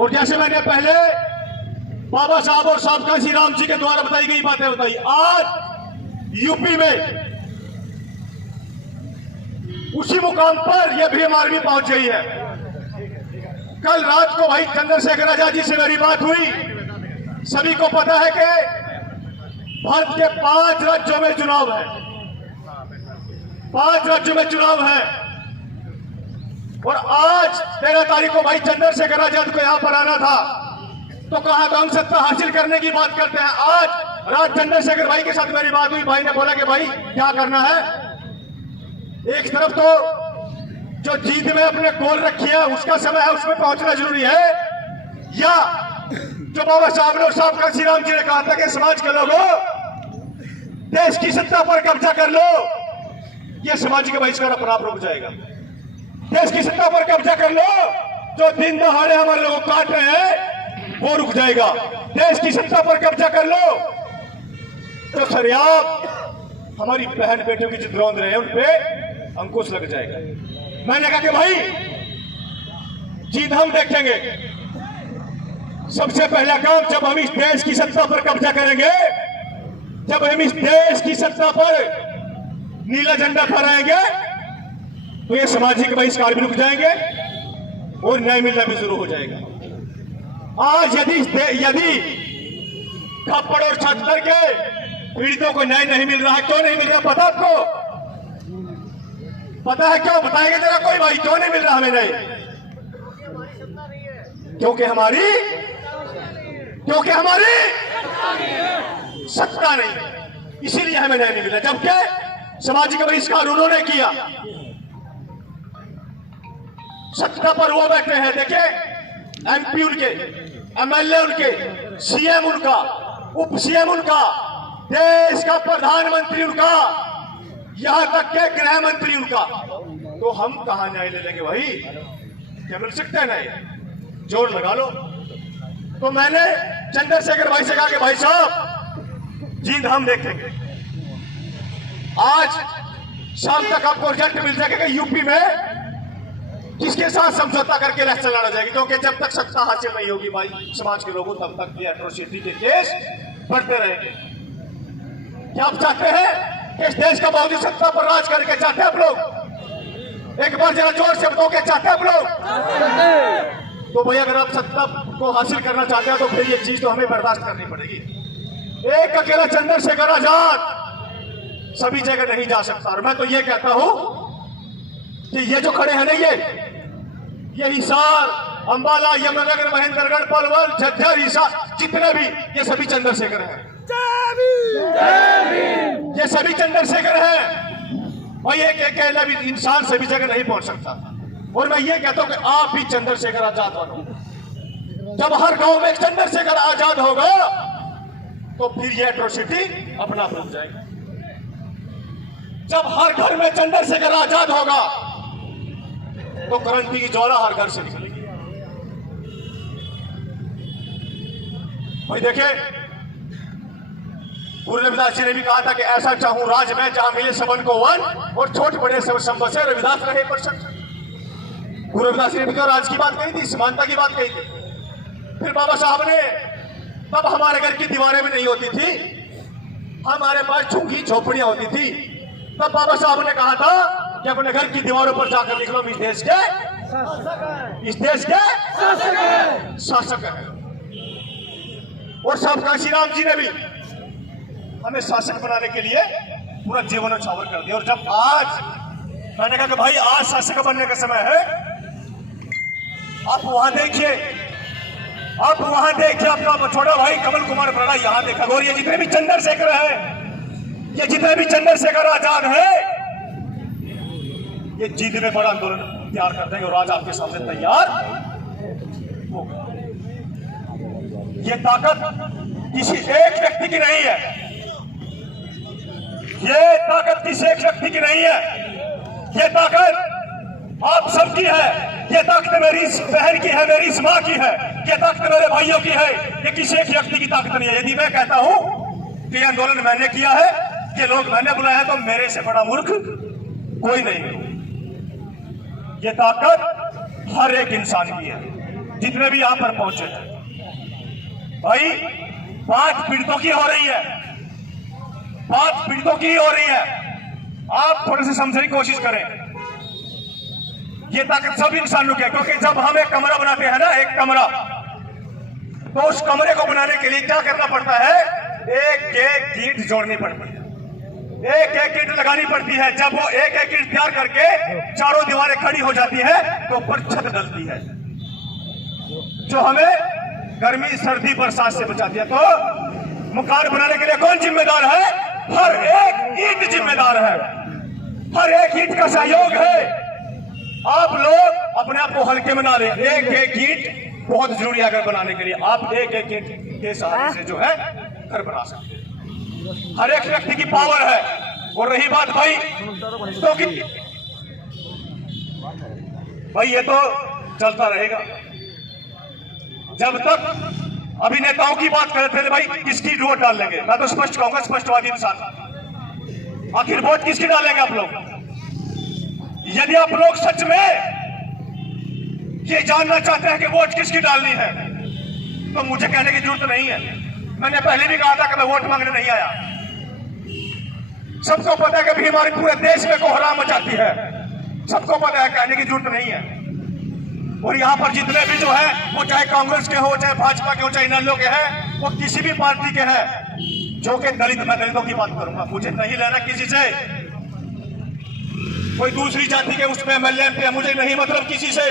और जैसे मैंने पहले बाबा साहब और साहब काशी राम जी के द्वारा बताई गई बातें बताई, आज यूपी में उसी मुकाम पर यह भीम आर्मी पहुंच गई है। कल रात को भाई चंद्रशेखर आजाद जी से मेरी बात हुई। सभी को पता है कि भारत के 5 राज्यों में चुनाव है, 5 राज्यों में चुनाव है। और आज 13 तारीख को भाई चंद्रशेखर आजाद को यहां पर आना था, तो कहा तो हम सत्ता हासिल करने की बात करते हैं। आज रात चंद्रशेखर भाई के साथ मेरी बात हुई। भाई ने बोला कि भाई क्या करना है, एक तरफ तो जो जीत में अपने गोल रखी है उसका समय है, उसमें पहुंचना जरूरी है, या जो बाबा साहब ने और साहब काशी राम जी ने कहा था कि समाज के लोगों देश की सत्ता पर कब्जा कर लो, ये सामाजिक बहिष्कार अपने आप रुक जाएगा। देश की सत्ता पर कब्जा कर लो, जो दिन दहाड़े हमारे लोगों को काट रहे हैं वो रुक जाएगा। देश की सत्ता पर कब्जा कर लो तो सरियाब हमारी बहन बेटियों की जो द्रोंद रहे हैं उन पे अंकुश लग जाएगा। मैंने कहा कि भाई जीत हम देखेंगे। सबसे पहला काम, जब हम इस देश की सत्ता पर कब्जा करेंगे, जब हम इस देश की सत्ता पर नीला झंडा फहराएंगे, तो ये सामाजिक बहिष्कार भी रुक जाएंगे और न्याय मिलना भी शुरू हो जाएगा। आज यदि थप्पड़ और छत्तर के पीड़ितों को न्याय नहीं मिल रहा है, क्यों नहीं मिल रहा पता आपको? पता है क्यों? बताएगा जरा कोई भाई, क्यों नहीं मिल रहा हमें न्याय? क्योंकि हमारी सत्ता नहीं, इसीलिए हमें न्याय नहीं मिला। जबकि सामाजिक बहिष्कार उन्होंने किया, सत्ता पर वो बैठे हैं। देखिए एमपी उनके, एमएलए उनके, सीएम उनका, उप सीएम उनका, देश का प्रधानमंत्री उनका, यहां तक के गृह मंत्री उनका। तो हम कहां न्याय ले लेंगे भाई? क्या मिल सकता है न्याय? जोर लगा लो। तो मैंने चंद्रशेखर भाई से कहा कि भाई साहब जीत हम देखेंगे। आज शाम तक आपको रिजल्ट मिल जाएगा यूपी में किसके साथ समझौता करके रास्ता चलाना जाएगी। क्योंकि जब तक सत्ता हासिल नहीं होगी भाई समाज के लोगों, तब तक ये एट्रोसिटी के केस बढ़ते रहेंगे। क्या आप चाहते हैं कि इस देश का बहुत ही सत्ता पर राज करके चाहते हैं आप लोग? एक बार जरा जोर से बताओ, क्या चाहते हैं आप लोग? तो भाई अगर आप सत्ता को हासिल करना चाहते हैं तो फिर ये चीज तो हमें बर्दाश्त करनी पड़ेगी। एक अकेला चंद्रशेखर आजाद सभी जगह नहीं जा सकता। और मैं तो ये कहता हूं कि ये जो खड़े हैं ना, ये हिसार, अंबाला, यमुनानगर, महेंद्रगढ़, पलवल, झज्जर, हिसार, जितने भी, ये सभी चंद्रशेखर हैं। ये सभी चंद्रशेखर हैं। और एक अकेला भी इंसान सभी जगह नहीं पहुंच सकता। और मैं ये कहता हूं कि आप भी चंद्रशेखर आजाद बनो। जब हर गांव में एक चंद्रशेखर आजाद होगा तो फिर ये एट्रोसिटी अपना आप रुक जाएगी। जब हर घर में चंद्रशेखर आजाद होगा तो क्रांति की ज्वाला हर घर से निकलेगी। भाई देखिए, गुरु रविदास जी ने भी कहा था कि ऐसा चाहूं राज में जहां मिले सबन को वन और छोटे बड़े सब संबसे रविदास रहे पर। गुरु रविदास जी ने भी तो राज की बात कही थी, समानता की बात कही थी। फिर बाबा साहब ने, तब हमारे घर की दीवारें भी नहीं होती थी, हमारे पास झुग्गी झोपड़ियां होती थी। तब बाबा साहब ने कहा था कि अपने घर की दीवारों पर जाकर निकलो, इस देश के शासक है। और साहब काशी राम जी ने भी हमें शासक बनाने के लिए पूरा जीवन न्यौछावर कर दिया। और जब आज मैंने कहा कि भाई आज शासक बनने का समय है, आप वहां देखिए, आपका छोटा भाई कमल कुमार बड़ा यहां देखा। और ये जितने भी चंद्रशेखर हैं, ये जितने भी चंद्रशेखर आजाद है, ये जीत में बड़ा आंदोलन तैयार करते हैं और आज आपके सामने तैयार होगा। ये ताकत किसी एक व्यक्ति की नहीं है, ये ताकत किसी एक व्यक्ति की नहीं है, ये ताकत आप सबकी है। ये ताकत मेरी इस बहन की है, मेरी इस माँ की है, ये ताकत मेरे भाइयों की है। ये किसी एक व्यक्ति की ताकत नहीं है। यदि मैं कहता हूं कि आंदोलन मैंने किया है, ये लोग मैंने बुलाया है, तो मेरे से बड़ा मूर्ख कोई नहीं। ये ताकत हर एक इंसान की है। जितने भी यहां पर पहुंचे हैं। भाई बात पीड़ितों की हो रही है, बात पीड़ितों की हो रही है। आप थोड़े से समझने की कोशिश करें। ये ताकत सब इंसानों की है, क्योंकि जब हम एक कमरा बनाते हैं ना, एक कमरा, तो उस कमरे को बनाने के लिए क्या करना पड़ता है? एक एक ईंट जोड़नी पड़ती है, एक एक ईंट लगानी पड़ती है। जब वो एक एक ईंट तैयार करके चारों दीवारें खड़ी हो जाती है तो ऊपर छत डलती है, जो हमें गर्मी, सर्दी, बरसात से बचाती है। तो मकान बनाने के लिए कौन जिम्मेदार है? हर एक ईंट जिम्मेदार है, हर एक ईंट का सहयोग है। आप लोग अपने आप को हल्के में ना लें। एक एक ईंट बहुत जरूरी है अगर बनाने के लिए। आप एक एक ईंट के सहारे से जो है घर बना सकते हैं। हर एक व्यक्ति की पावर है। और रही बात भाई तो कि भाई ये तो चलता रहेगा जब तक। अभी नेताओं की बात कर रहे थे भाई, किसकी वोट डाल लेंगे? मैं तो स्पष्ट कहूंगा, स्पष्टवादी इंसान। आखिर वोट किसकी डालेंगे आप लोग? यदि आप लोग सच में ये जानना चाहते हैं कि वोट किसकी डालनी है, तो मुझे कहने की जरूरत नहीं है। मैंने पहले भी कहा था कि मैं वोट मांगने नहीं आया। सबको पता है कि अभी हमारे पूरे देश में कोहराम मचाती है, सबको पता है, कहने की जरूरत नहीं है। और यहाँ पर जितने भी जो है, वो चाहे कांग्रेस के हो, चाहे भाजपा के हो, चाहे इनेलो के हैं, वो किसी भी पार्टी के हैं, जो कि दलित, मैं दलितों की बात करूंगा। मुझे नहीं लेना किसी से, कोई दूसरी जाति के उसमें एमएलए एमपी, मुझे नहीं मतलब किसी से।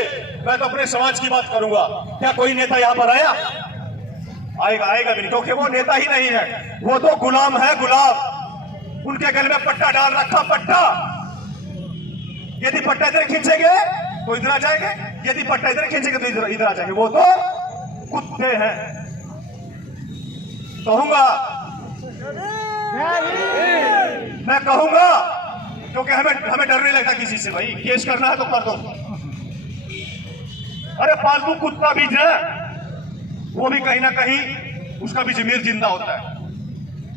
मैं तो अपने समाज की बात करूंगा। क्या कोई नेता यहाँ पर आया? आएगा भी नहीं, क्योंकि वो नेता ही नहीं है, वो तो गुलाम है, गुलाम। उनके गले में पट्टा डाल रखा, पट्टा। यदि पट्टा इधर खींचेंगे तो इधर आ जाएंगे, यदि पट्टा इधर खींचेंगे तो इधर आ जाएंगे। वो तो कुत्ते हैं। कहूंगा, मैं कहूंगा, क्योंकि हमें डर नहीं लगता किसी से। भाई केस करना है तो कर दो। अरे पालतू कुत्ता भी है, वो भी कहीं ना कहीं उसका भी जमीर जिंदा होता है।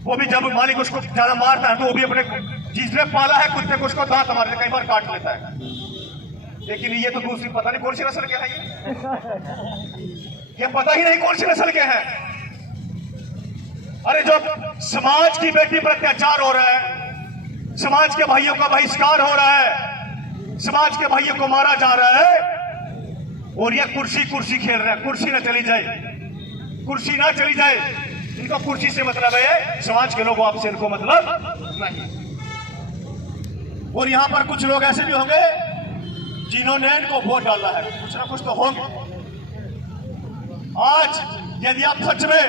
वो भी जब मालिक उसको ज्यादा मारता है तो वो भी अपने जिसने पाला है कुत्ते को उसको दांत मारने कई बार काट लेता है। लेकिन ये तो दूसरी पता नहीं कौन सी नस्ल के हैं, ये पता ही नहीं कौन सी नस्ल के हैं। अरे जो समाज की बेटी पर अत्याचार हो रहा है, समाज के भाइयों का बहिष्कार हो रहा है, समाज के भाइयों को मारा जा रहा है, और ये कुर्सी खेल रहे हैं। कुर्सी ना चली जाए, कुर्सी ना चली जाए। इनको कुर्सी से मतलब है, समाज के लोगों आपसे इनको मतलब नहीं। और यहां पर कुछ लोग ऐसे भी होंगे जिन्होंने इनको वोट डाला है, कुछ ना कुछ तो होंगे। आज यदि आप सच में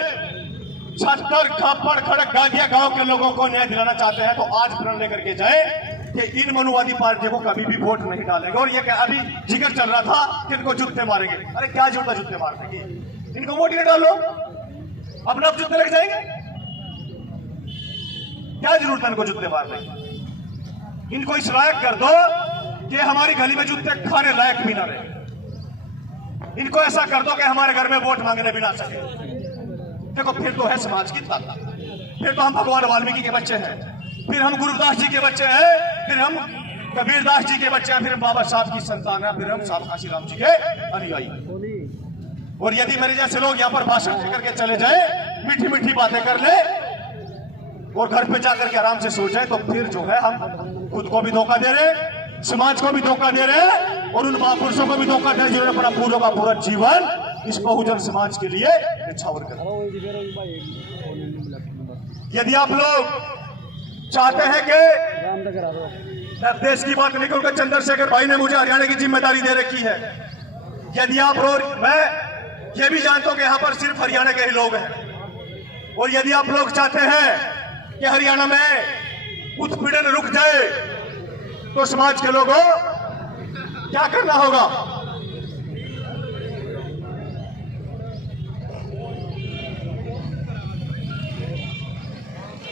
70 खापड़ खड़क गांधिया गांव के लोगों को न्याय दिलाना चाहते हैं, तो आज प्रण लेकर के जाए कि इन मनुवादी पार्टियों को कभी भी वोट नहीं डालेंगे। और ये अभी जिक्र चल रहा था कि इनको जूते मारेंगे। अरे क्या जूते मारने की? इनको वोट ही डालो, अपने आप जूते लग जाएंगे। क्या जरूरत है इनको जूते मारने की? इनको इस लायक कर दो कि हमारी गली में जूते खाने लायक भी ना रहे। इनको ऐसा कर दो कि हमारे घर में वोट मांगने भी ना सके। देखो फिर तो है समाज की ताकत। फिर तो हम भगवान वाल्मीकि के बच्चे हैं, फिर हम गुरुदास जी के बच्चे हैं, फिर हम कबीरदास जी के बच्चे हैं, फिर हम बाबा साहब की संतान है, फिर हम साहब काशीराम जी के अनुयायी। और यदि मेरे जैसे लोग यहाँ पर भाषण देकर के चले जाए, मीठी मीठी बातें कर ले और घर पे जाकर के आराम से सो जाए, तो फिर जो है हम खुद को भी धोखा दे रहे, समाज को भी धोखा दे रहे हैं, और उन महापुरुषों को भी धोखा दे रहे जिन्होंने अपना पूरा का पूरा जीवन इस बहुजन समाज के लिए न्यौछावर कर। यदि आप लोग चाहते हैं कि देश की बात निकलकर चंद्रशेखर भाई ने मुझे हरियाणा की जिम्मेदारी दे रखी है, यदि आप मैं ये भी जानता हूं कि यहाँ पर सिर्फ हरियाणा के ही लोग हैं, और यदि आप लोग चाहते हैं कि हरियाणा में उत्पीड़न रुक जाए, तो समाज के लोगों क्या करना होगा?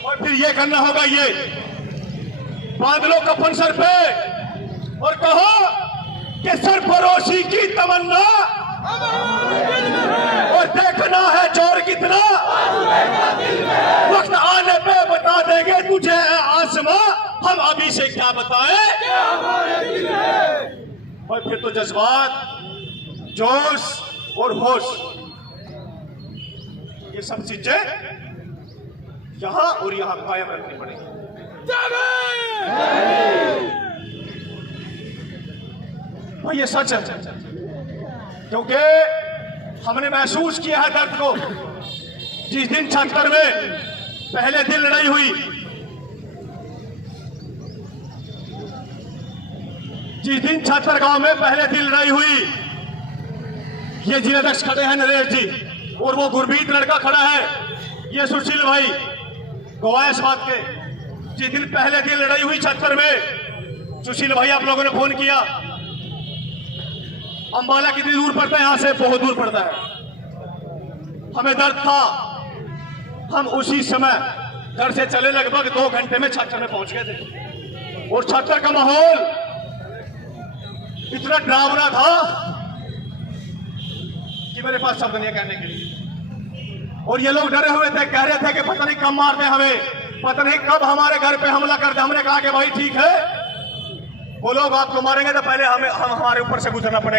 और फिर ये करना होगा, ये बांध लो कफन सर पे और कहो कि सरफरोशी की तमन्ना और देखना है जोर कितना, वक्त आने पे बता देंगे तुझे आसमां, हम अभी से क्या बताएं। और फिर तो जज्बात, जोश, और होश, ये सब चीजें यहां और यहां कायम रखनी पड़ेगी। भाई ये सच है, क्योंकि हमने महसूस किया है दर्द को। जिस दिन छत्तर में पहले दिन लड़ाई हुई, जिस दिन छत्तर गांव में पहले दिन लड़ाई हुई, ये जिलाध्यक्ष खड़े हैं नरेश जी, और वो गुरमीत लड़का खड़ा है, ये सुशील भाई गवाह इस बात के। जिस दिन पहले दिन लड़ाई हुई छत्तर में, सुशील भाई आप लोगों ने फोन किया, अंबाला कितनी दूर पड़ता है यहां से? बहुत दूर पड़ता है। हमें दर्द था, हम उसी समय घर से चले लगभग 2 घंटे में छत्तर में पहुंच गए थे, और छत्तर का माहौल इतना डरावना था कि मेरे पास शब्द नहीं कहने के लिए। और ये लोग डरे हुए थे, कह रहे थे कि पता नहीं कब मार दे हमें, पता नहीं कब हमारे घर पे हमला कर दे। हमने कहा कि भाई ठीक है, वो लोग आपको मारेंगे तो पहले हमें हमारे ऊपर से गुजरना पड़ेगा।